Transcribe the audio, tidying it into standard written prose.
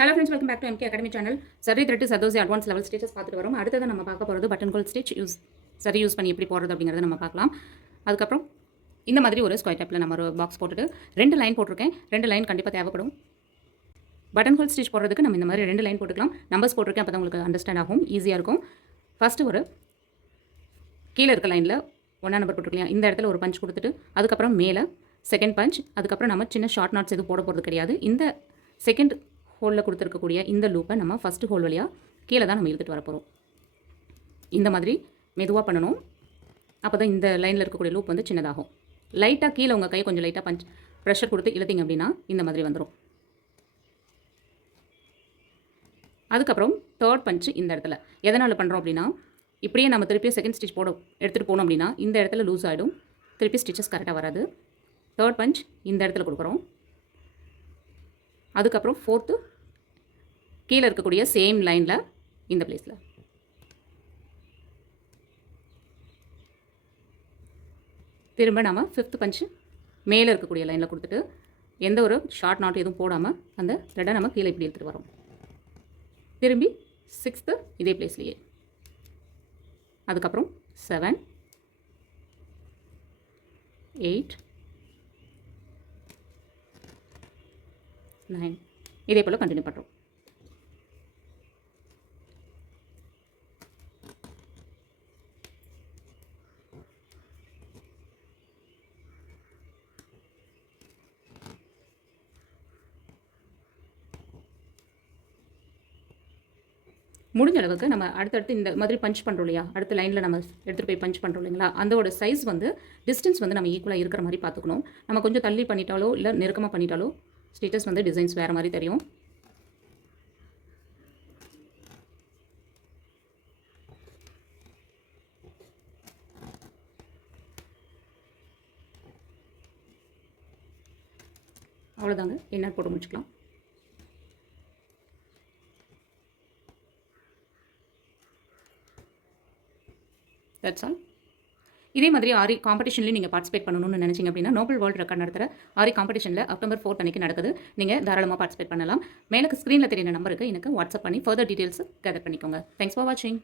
Hello friends, welcome back to MK academy channel. சரி thread zardozi advance level stitches பார்த்துட்டு வரோம். அடுத்தது நம்ம பார்க்க போகிறது பட்டன் கோல் ஸ்டிச் சரி யூஸ் பண்ணி எப்படி போடுறது அப்படிங்கிறத நம்ம பார்க்கலாம். அதுக்கப்புறம் இந்த மாதிரி ஒரு ஸ்கொயர் டைப்பில் நம்ம ஒரு பாக்ஸ் போட்டுட்டு 2 லைன் போட்டிருக்கேன். 2 லைன் கண்டிப்பாக தேவைப்படும். பட்டன் கோல் ஸ்டிச் போடுறதுக்கு நம்ம இந்த மாதிரி 2 லைன் போட்டுக்கலாம். நம்பர்ஸ் போட்டிருக்கேன், அப்போ தான் உங்களுக்கு அண்டர்ஸ்டாண்ட் ஆகும், ஈஸியாக இருக்கும். ஃபஸ்ட்டு ஒரு கீழே இருக்க லைனில் 1ஆம் நம்பர் போட்டிருக்கலாம். இந்த இடத்துல ஒரு பஞ்ச் கொடுத்துட்டு அதுக்கப்புறம் மேலே செகண்ட் பஞ்ச். அதுக்கப்புறம் நம்ம சின்ன ஷார்ட் நாட்ஸ் எதுவும் போட போகிறது கிடையாது. இந்த செகண்ட் ஹோலில் கொடுத்துருக்கக்கூடிய இந்த லூப்பை நம்ம ஃபஸ்ட்டு ஹோல் வழியாக கீழே தான் நம்ம இழுத்துட்டு வர போகிறோம். இந்த மாதிரி மெதுவாக பண்ணணும். அப்போ தான் இந்த லைனில் இருக்கக்கூடிய லூப் வந்து சின்னதாகும். லைட்டாக கீழே உங்கள் கை கொஞ்சம் லைட்டாக பஞ்ச் ப்ரெஷர் கொடுத்து இழுத்திங்க அப்படின்னா இந்த மாதிரி வந்துடும். அதுக்கப்புறம் தேர்ட் பஞ்சு இந்த இடத்துல எதனால் பண்ணுறோம் அப்படின்னா, இப்படியே நம்ம திருப்பி செகண்ட் ஸ்டிச் எடுத்துகிட்டு போனோம் அப்படின்னா இந்த இடத்துல லூஸ் ஆகிடும், திருப்பி ஸ்டிச்சஸ் கரெக்டாக வராது. தேர்ட் பஞ்ச் இந்த இடத்துல கொடுக்குறோம். அதுக்கப்புறம் ஃபோர்த்து கீழே இருக்கக்கூடிய சேம் லைனில் இந்த பிளேஸில் திரும்ப நம்ம ஃபிஃப்த் பஞ்சு மேலே இருக்கக்கூடிய லைனில் கொடுத்துட்டு எந்த ஒரு ஷார்ட் நாட் எதுவும் போடாமல் அந்த த்ரெட்டை நம்ம கீழே இப்படி எடுத்துகிட்டு வரோம். திரும்பி சிக்ஸ்த்து இதே பிளேஸ்லேயே. அதுக்கப்புறம் 7, 8, 9 இதே போல் கண்டினியூ பண்ணுறோம். முடிஞ்ச அளவுக்கு நம்ம அடுத்தடுத்து இந்த மாதிரி பஞ்ச் பண்ணுறோம் இல்லையா, அடுத்த லைனில் நம்ம எடுத்துகிட்டு போய் பஞ்ச் பண்ணுறோம் இல்லைங்களா, அதோட சைஸ் வந்து டிஸ்டன்ஸ் வந்து நம்ம ஈக்குவலாக இருக்கிற மாதிரி பார்த்துக்கணும். நம்ம கொஞ்சம் தள்ளி பண்ணிட்டாலோ இல்லை நெருக்கமாக பண்ணிட்டாலோ ஸ்டிச்சஸ் வந்து டிசைன்ஸ் வேறு மாதிரி தெரியும். அவ்வளோதாங்க, என்ன போட்டு முடிச்சுக்கலாம். That's all. இதே மாதிரி ஆரி காம்படிஷன்லையும் நீங்கள் பார்ட்டிசிபேட் பண்ணணும்னு நினச்சிங்க அப்படின்னா, நோபல் வேர்ல்டு ரெக்கார்ட் நடத்துகிற ஆரி காம்படிஷனில் அக்டோபர் 4 அன்றைக்கி நடக்குது. நீங்கள் தாராளமாக பார்ட்டிசிபேட் பண்ணலாம். மேலே ஸ்க்ரீனில் தெரியுற நம்பருக்கு எனக்கு வாட்ஸ்அப் பண்ணி ஃபர்தர் டீட்டெயில்ஸ் கேதர் பண்ணிக்கோங்க. தேங்க்ஸ் ஃபார் வாட்சிங்.